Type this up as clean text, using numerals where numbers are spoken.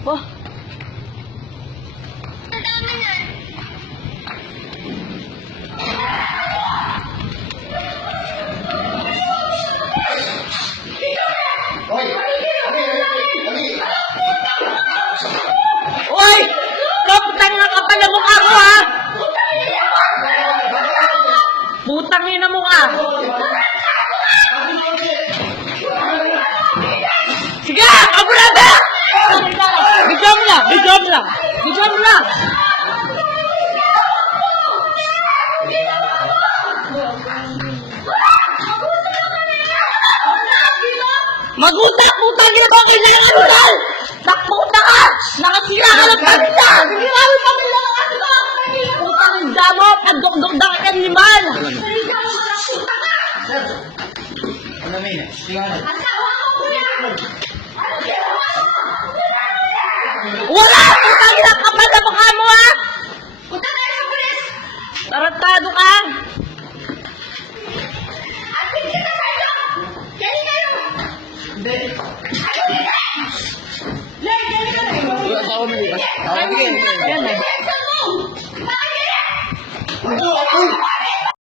Wah. Ang dami yan. Uy! Kaputang nga kapal na mukha ko, ha? Putang ina mo ka. Sige! Ako na ba? Bigyan mo na! Bigyan mo na! Bigyan mo na! Mag-utak! Putang ina mo! Kailangan mo dahil! Nakputa ka! Nakasira ka ng pamilya! Nakasira ka ng pamilya! Putang ina mo! Pagdokdok ka animal! Ano may na? Tingnan. Wala! Putang ina kapal na mukha mo, ha? Punta tayo sa pulis! Tarantado ka! At hindi na kayo! Kaya kayo! Hindi. Lay, kaya ka na! Wala sa ako may. Yan, eh. Bakit? Ano? Ako?